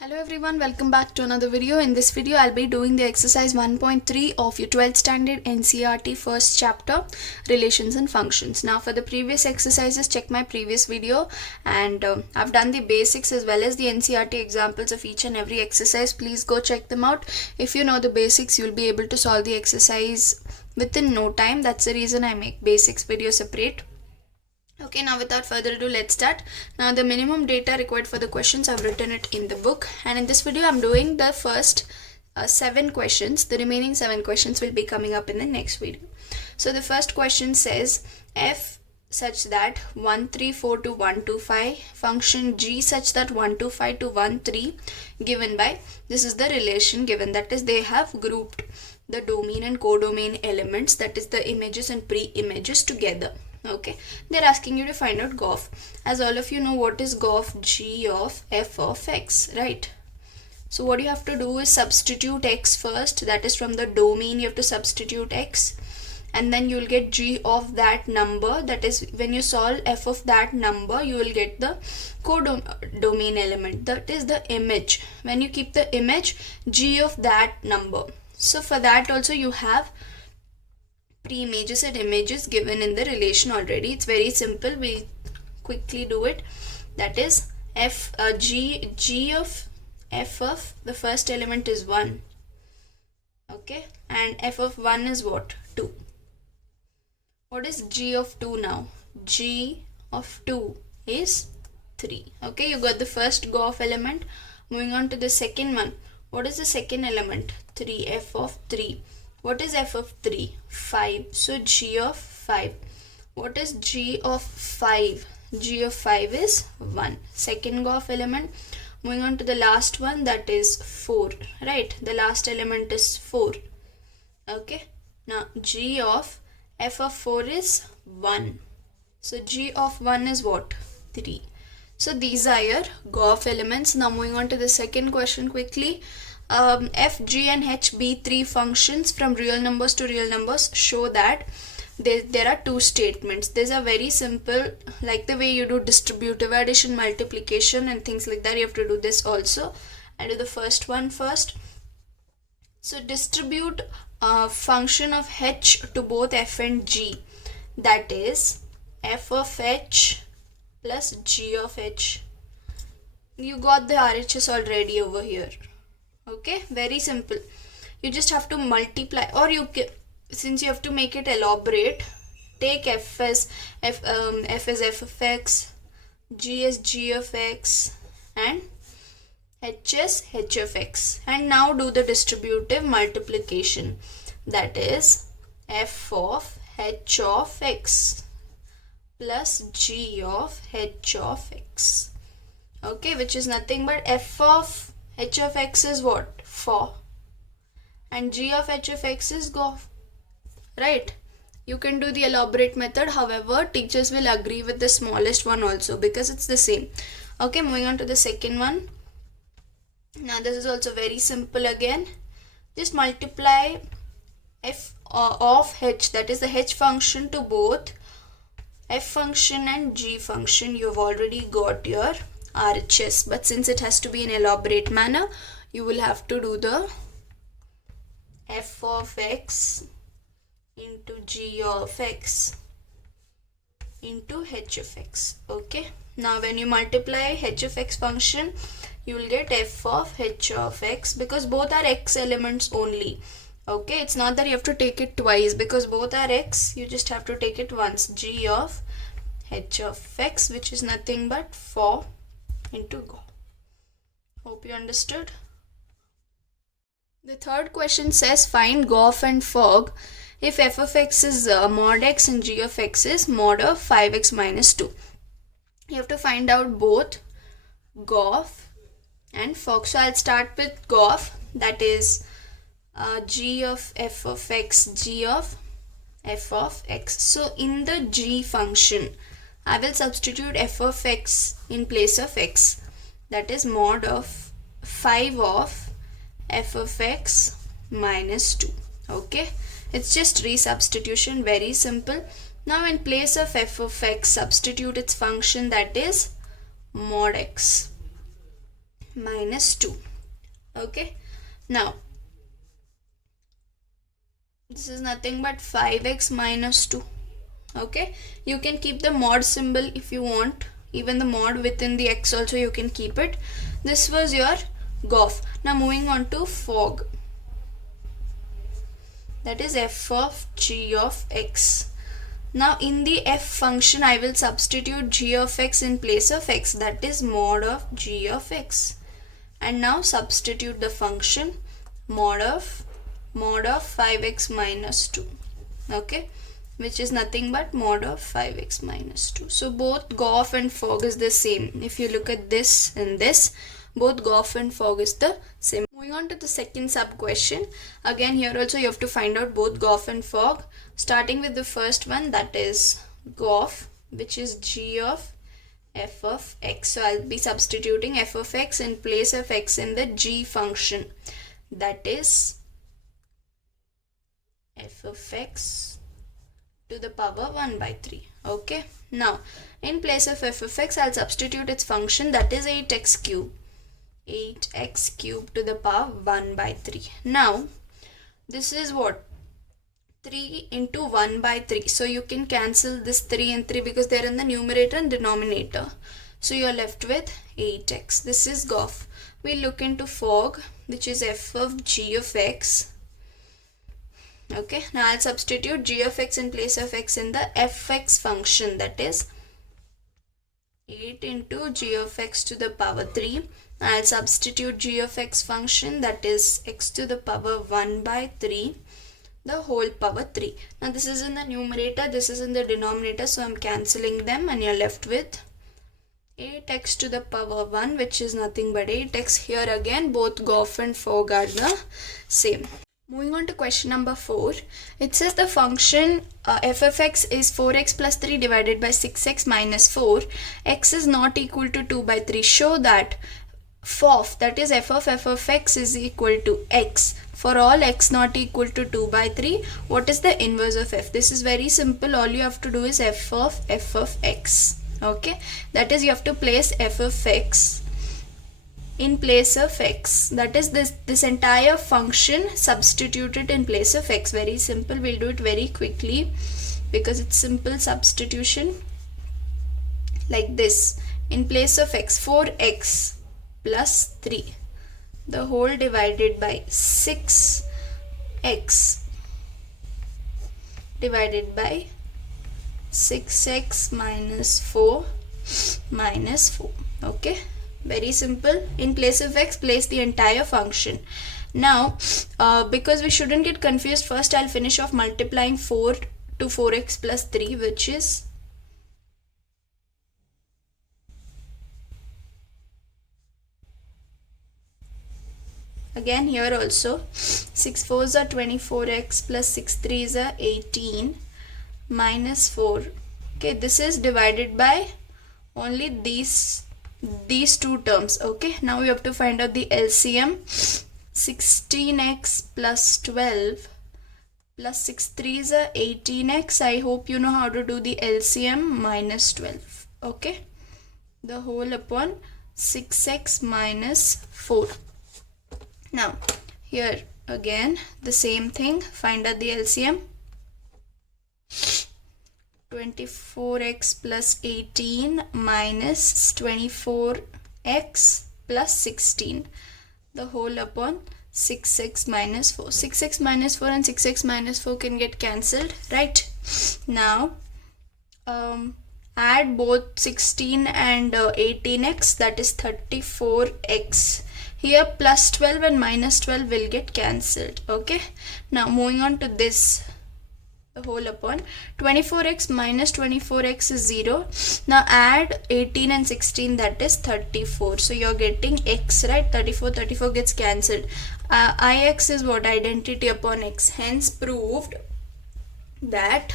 Hello everyone, welcome back to another video. In this video, I'll be doing the exercise 1.3 of your 12th standard NCERT first chapter, Relations and Functions. Now for the previous exercises, check my previous video and I've done the basics as well as the NCERT examples of each and every exercise. Please go check them out. If you know the basics, you'll be able to solve the exercise within no time. That's the reason I make basics video separate. Okay, now without further ado, let's start. Now the minimum data required for the questions, I've written it in the book, and in this video I'm doing the first 7 questions. The remaining 7 questions will be coming up in the next video. So the first question says f such that 134 to 125, function g such that 125 to 13 given by, this is the relation given, that is they have grouped the domain and codomain elements, that is the images and pre-images together. Okay, they're asking you to find out GOF. As all of you know, what is GOF? G of f of x, right? So what you have to do is substitute x first, that is from the domain you have to substitute x, and then you will get g of that number, that is when you solve f of that number you will get the codomain element, that is the image. When you keep the image, g of that number. So for that also you have pre-images and images given in the relation already. It's very simple, we'll quickly do it. That is g of f of the first element is 1, okay, and f of 1 is what? 2. What is g of 2 now? G of 2 is 3. Okay, you got the first GOF element. Moving on to the second one. What is the second element? 3. F of 3. What is f of 3? 5. So g of 5. What is g of 5? G of 5 is 1. Second GOF element. Moving on to the last one, that is 4. Right? The last element is 4. Okay. Now g of f of 4 is 1. So g of 1 is what? 3. So these are your GOF elements. Now moving on to the second question quickly. F, G and H be 3 functions from real numbers to real numbers. Show that there are 2 statements. These are very simple, like the way you do distributive addition, multiplication and things like that. You have to do this also. I'll do the first one first. So distribute a function of H to both F and G. That is F of H plus G of H. You got the RHS already over here. Okay, very simple. You just have to multiply, or you can, since you have to make it elaborate, take f as f of x, g as g of x, and h as h of x. And now do the distributive multiplication. That is f of h of x plus g of h of x. Okay, which is nothing but f of h of x is what? 4. And g of h of x is GOF. Right? You can do the elaborate method. However, teachers will agree with the smallest one also because it's the same. Okay, moving on to the second one. Now this is also very simple again. Just multiply f of h, that is the h function, to both f function and g function. You've already got your RHS, but since it has to be in elaborate manner, you will have to do the f of x into g of x into h of x. Okay, now when you multiply h of x function, you will get f of h of x, because both are x elements only. Okay, it's not that you have to take it twice, because both are x, you just have to take it once. G of h of x, which is nothing but 4 into GOF. Hope you understood. The third question says find GOF and FOG if f of x is mod x and g of x is mod of 5x minus 2. You have to find out both GOF and FOG. So I'll start with GOF, that is g of f of x, g of f of x. So in the g function, I will substitute f of x in place of x, that is mod of 5 of f of x minus 2. Okay, it's just resubstitution, very simple. Now in place of f of x, substitute its function, that is mod x. minus 2. Okay, now this is nothing but 5x minus 2. Okay, you can keep the mod symbol if you want, even the mod within the x also you can keep it. This was your GOF. Now moving on to fog, that is f of g of x. Now in the f function I will substitute g of x in place of x, that is mod of g of x, and now substitute the function mod of 5x minus 2. Okay, which is nothing but mod of 5x minus 2. So both GOF and fog is the same. If you look at this and this, both GOF and fog is the same. Moving on to the second sub question. Again here also you have to find out both GOF and fog. Starting with the first one, that is GOF, which is g of f of x. So I'll be substituting f of x in place of x in the g function, that is f of x to the power 1 by 3. Okay, now in place of f of x I'll substitute its function, that is 8x cube. 8x cube to the power 1 by 3. Now this is what? 3 into 1 by 3. So you can cancel this 3 and 3 because they're in the numerator and denominator. So you're left with 8x. This is GOF. We look into fog, which is f of g of x. Okay, now I'll substitute g of x in place of x in the fx function, that is 8 into g of x to the power 3. I'll substitute g of x function, that is x to the power 1 by 3, the whole power 3. Now this is in the numerator, this is in the denominator, so I'm cancelling them and you're left with 8x to the power 1, which is nothing but 8x. Here again both GOF and fog are the same. Moving on to question number 4, it says the function f of x is 4x plus 3 divided by 6x minus 4. X is not equal to 2 by 3. Show that FOF, that is f of x is equal to x. For all x not equal to 2 by 3, what is the inverse of f? This is very simple. All you have to do is f of x. Okay, that is you have to place f of x in place of x, that is this entire function substituted in place of x. Very simple. We'll do it very quickly because it's simple substitution. Like this, in place of x, 4x plus 3, the whole divided by 6x divided by 6x minus 4 minus 4. Okay, very simple. In place of x, place the entire function. Now because we shouldn't get confused, first I'll finish off multiplying 4 to 4x plus 3, which is again here also 6 4s are 24x plus 6 3s are 18 minus 4. Okay, this is divided by only these two terms. Okay, now we have to find out the LCM. 16x plus 12 plus 6 3s are 18x. I hope you know how to do the LCM. Minus 12. Okay, the whole upon 6x minus 4. Now here again the same thing, find out the LCM. 24x plus 18 minus 24x plus 16, the whole upon 6x minus 4. 6x minus 4 and 6x minus 4 can get cancelled, right? Now add both 16 and 18x, that is 34x. Here plus 12 and minus 12 will get cancelled. Okay, now moving on to this, the whole upon 24x minus 24x is 0. Now add 18 and 16, that is 34. So you're getting x, right? 34 gets cancelled. Ix is what? Identity upon x. Hence proved that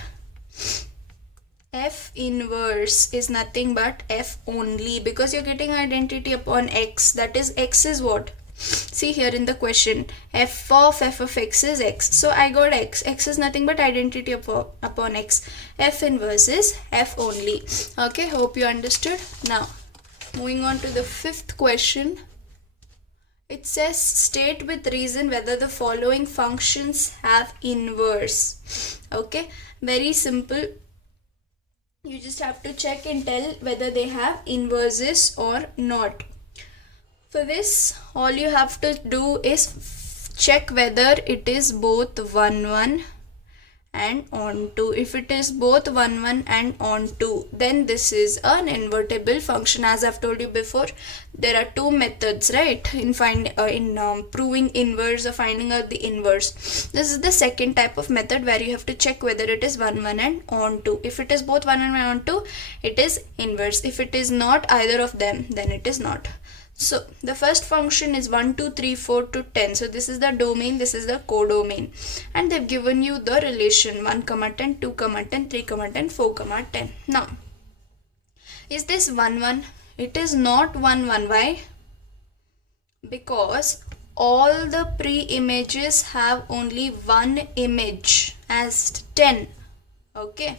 f inverse is nothing but f only, because you're getting identity upon x. That is, x is what? See here in the question, f of x is x. So I got x. X is nothing but identity upon x. F inverse is f only. Okay, hope you understood. Now moving on to the fifth question. It says state with reason whether the following functions have inverse. Okay, very simple. You just have to check and tell whether they have inverses or not. For this, all you have to do is check whether it is both 1 1 and onto. If it is both 1 1 and onto, then this is an invertible function. As I've told you before, there are two methods, right, in proving inverse or finding out the inverse. This is the second type of method where you have to check whether it is 1 1 and onto. If it is both 1 1 and onto, it is inverse. If it is not either of them, then it is not. So the first function is 1 2 3 4 to 10. So this is the domain, this is the codomain, and they've given you the relation 1 10 2 10 3 10 4 10. Now is this 1 1? It is not 1 1. Why? Because all the pre-images have only one image as 10. Okay,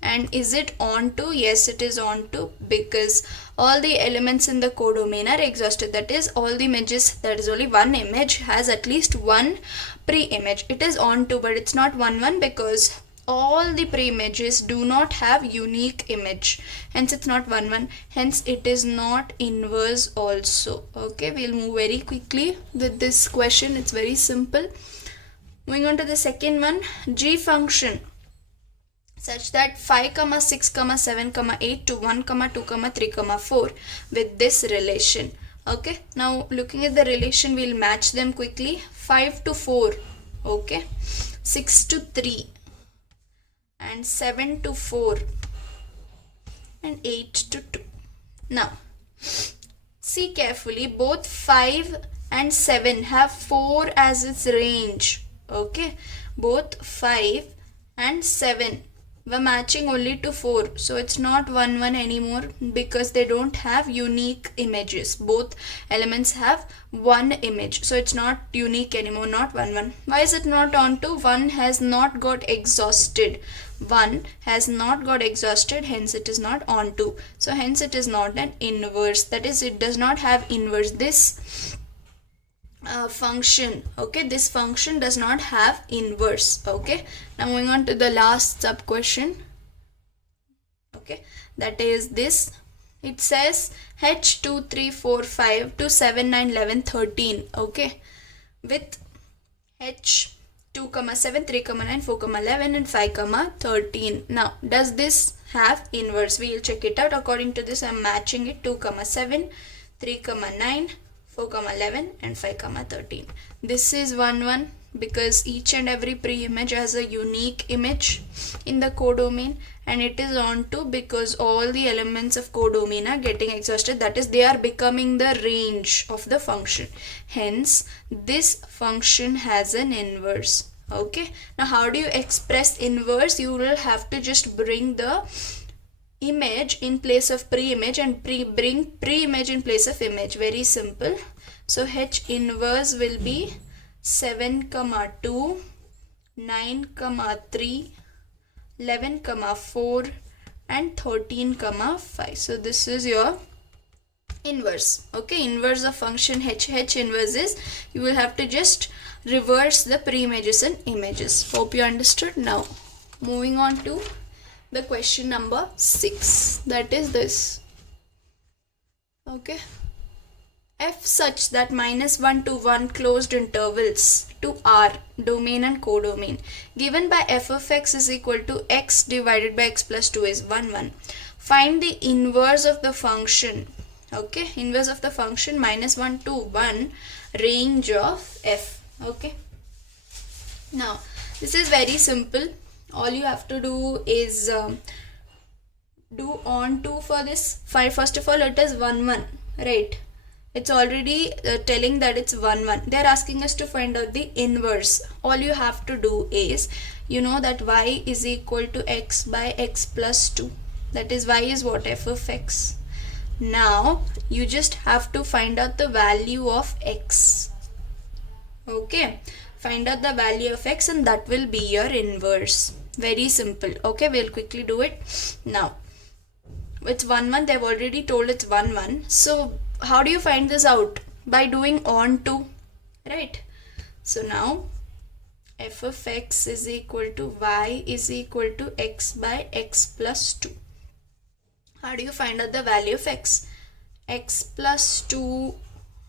and is it onto? Yes, it is onto, because all the elements in the codomain are exhausted. That is, all the images, that is only one image has at least one pre-image. It is onto, but it's not 1 1 because all the pre-images do not have unique image. Hence it's not 1 1. Hence it is not inverse also. Okay, we'll move very quickly with this question. It's very simple. Moving on to the second one, G function such that 5, 6, 7, 8 to 1, 2, 3, 4 with this relation. Okay, now looking at the relation, we'll match them quickly. 5 to 4, okay, 6 to 3, and 7 to 4, and 8 to 2. Now see carefully, both 5 and 7 have 4 as its range. Okay, both 5 and 7 were matching only to 4, so it's not 1 1 anymore because they don't have unique images. Both elements have one image, so it's not unique anymore, not 1 1. Why is it not onto? 1 has not got exhausted. 1 has not got exhausted, hence it is not onto. So hence it is not an inverse. That is, it does not have inverse. This function, okay, this function does not have inverse. Okay, now moving on to the last sub question. Okay, that is this. It says h 2 3 4 5 to 7 9 11 13. Okay, with h 2 7 3 9 4 11 and 5 13. Now does this have inverse? We will check it out. According to this, I am matching it. 2 7 3 9 4, 11 and 5, 13. This is 1 1 because each and every pre-image has a unique image in the codomain, and it is onto because all the elements of codomain are getting exhausted. That is, they are becoming the range of the function. Hence, this function has an inverse. Okay. Now, how do you express inverse? You will have to just bring the image in place of pre-image and bring pre-image in place of image. Very simple. So h inverse will be 7, 2, 9, 3, 11, 4 and 13, 5. So this is your inverse. Okay, inverse of function h. H inverse is, you will have to just reverse the pre-images and images. Hope you understood. Now moving on to the question number 6, that is this. Okay, f such that -1 to 1 closed intervals to R, domain and codomain, given by f of x is equal to x divided by x plus 2 is 1 1. Find the inverse of the function. Okay, inverse of the function -1 to 1 range of f. Okay, now this is very simple. All you have to do is do onto for this. First of all, it is 1 1, right? It's already telling that it's 1 1. They're asking us to find out the inverse. All you have to do is, you know that y is equal to x by x plus 2. That is, y is what? F of x. Now you just have to find out the value of x. Okay, find out the value of x and that will be your inverse. Very simple. Okay, we'll quickly do it. Now it's 1 1. They've already told it's 1 1. So how do you find this out? by doing on to, right? So now f of x is equal to y is equal to x by x plus 2. How do you find out the value of x? X plus 2,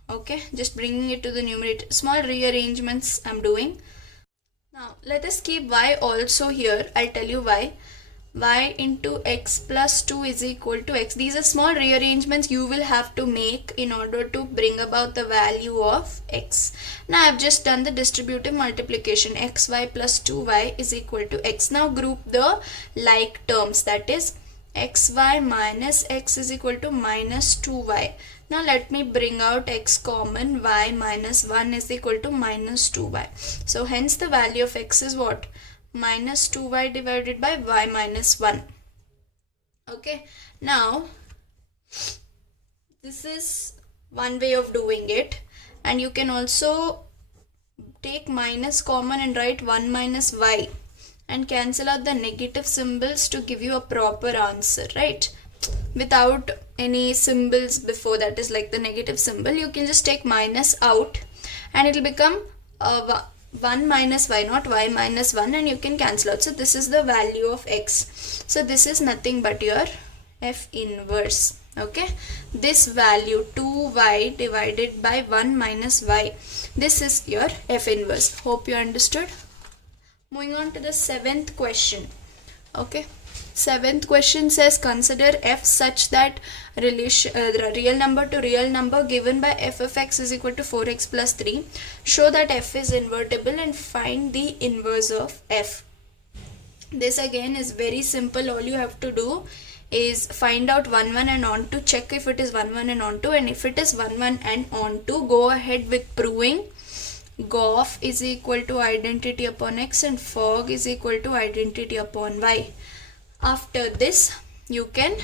okay, just bringing it to the numerator. Small rearrangements I'm doing. Now let us keep y also here. I'll tell you why. Y into x plus 2 is equal to x. These are small rearrangements you will have to make in order to bring about the value of x. Now I've just done the distributive multiplication. Xy plus 2y is equal to x. Now group the like terms, that is xy minus x is equal to minus 2y. Now let me bring out x common. Y minus 1 is equal to minus 2y. So hence the value of x is what? Minus 2y divided by y minus 1. Okay, now this is one way of doing it, and you can also take minus common and write 1 minus y and cancel out the negative symbols to give you a proper answer, right? Without any symbols before, that is like the negative symbol, you can just take minus out and it will become 1 minus y, not y minus 1, and you can cancel out. So this is the value of x. So this is nothing but your f inverse. Okay, this value 2y divided by 1 minus y, this is your f inverse. Hope you understood. Moving on to the 7th question. Okay, 7th question says consider f such that real number to real number given by f of x is equal to 4x plus 3. Show that f is invertible and find the inverse of f. This again is very simple. All you have to do is find out 1 1 and on to, check if it is 1 1 and on to, and if it is 1 1 and on to, go ahead with proving gof is equal to identity upon x and fog is equal to identity upon y. After this you can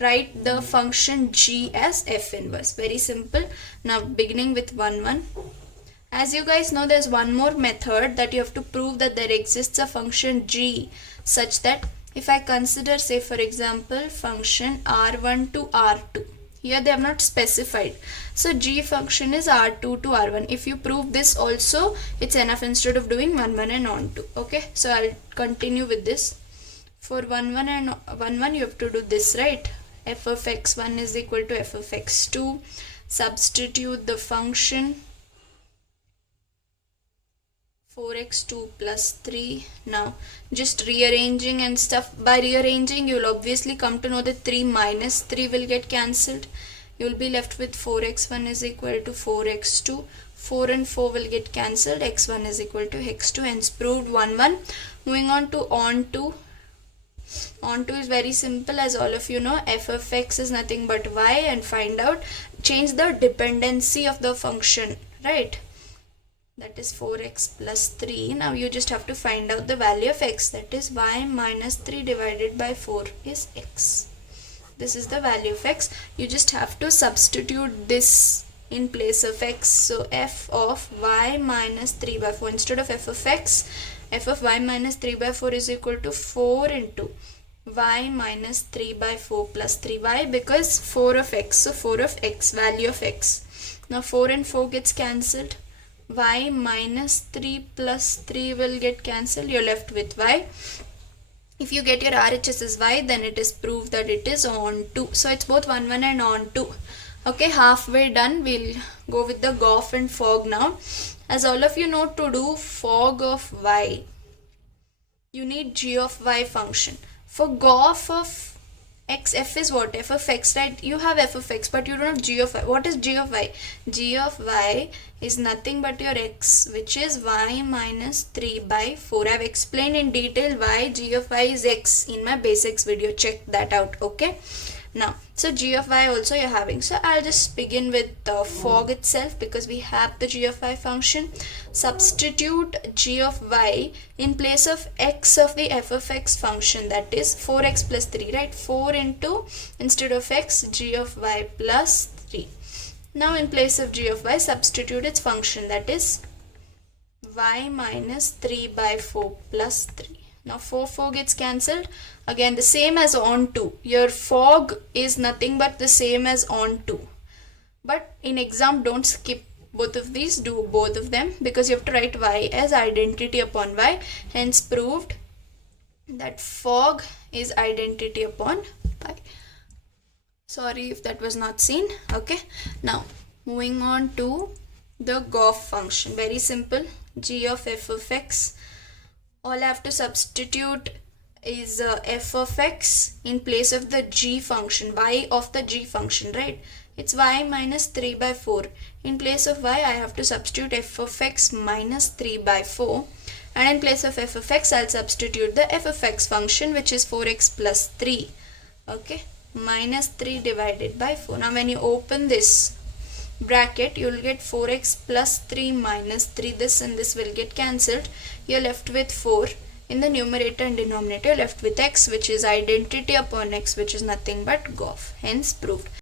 write the function g as f inverse. Very simple. Now beginning with 1 1. As you guys know, there's one more method that you have to prove that there exists a function g such that if I consider, say for example, function r1 to r2, here they have not specified, so g function is r2 to r1. If you prove this also, it's enough instead of doing 1 1 and on to. Okay, so I'll continue with this. For 1 1 and 1 1 you have to do this, right? F of x1 is equal to f of x2. Substitute the function 4x2 plus 3. Now just rearranging and stuff. By rearranging you will obviously come to know that 3 minus 3 will get cancelled. You will be left with 4x1 is equal to 4x2. 4 and 4 will get cancelled. x1 is equal to x2. Hence proved 1 1. Moving on to on to. On to is very simple, as all of you know. F of x is nothing but y, and find out, change the dependency of the function, right? That is 4x plus 3. Now you just have to find out the value of x, that is y minus 3 divided by 4 is x. This is the value of x. You just have to substitute this in place of x. So f of y minus 3 by 4, instead of f of x, f of y minus 3 by 4 is equal to 4 into y minus 3 by 4 plus 3. Why? Because 4 of x, so 4 of x, value of x. Now 4 and 4 gets cancelled. Y minus 3 plus 3 will get cancelled. You're left with y. If you get your RHS as y, then it is proved that it is on to. So it's both 1 1 and on to. Okay, halfway done. We'll go with the gof and fog now. As all of you know, to do fog of y, you need g of y function. For gof of x, f is what? F of x, right? You have f of x, but you don't have g of y. What is g of y? G of y is nothing but your x, which is y minus 3 by 4. I have explained in detail why g of y is x in my basics video. Check that out, okay? Now, so g of y also you're having. So I'll just begin with the fog itself, because we have the g of y function. Substitute g of y in place of x of the f of x function, that is 4x plus 3, right? 4 into, instead of x, g of y plus 3. Now in place of g of y, substitute its function, that is y minus 3 by 4 plus 3. Now 4 gets cancelled. Again the same as on to. Your fog is nothing but the same as on to. But in exam, don't skip both of these, do both of them, because you have to write y as identity upon y. Hence proved that fog is identity upon y. Sorry if that was not seen. Okay, now moving on to the Goff function. Very simple. G of f of x. All I have to substitute is f of x in place of the g function, y of the g function, right? It's y minus 3 by 4. In place of y, I have to substitute f of x minus 3 by 4. And in place of f of x, I'll substitute the f of x function, which is 4x plus 3. Okay, minus 3 divided by 4. Now when you open this bracket, you will get 4x plus 3 minus 3. This and this will get cancelled. You're left with 4. In the numerator and denominator, you're left with x, which is identity upon x, which is nothing but Goff. Hence proved.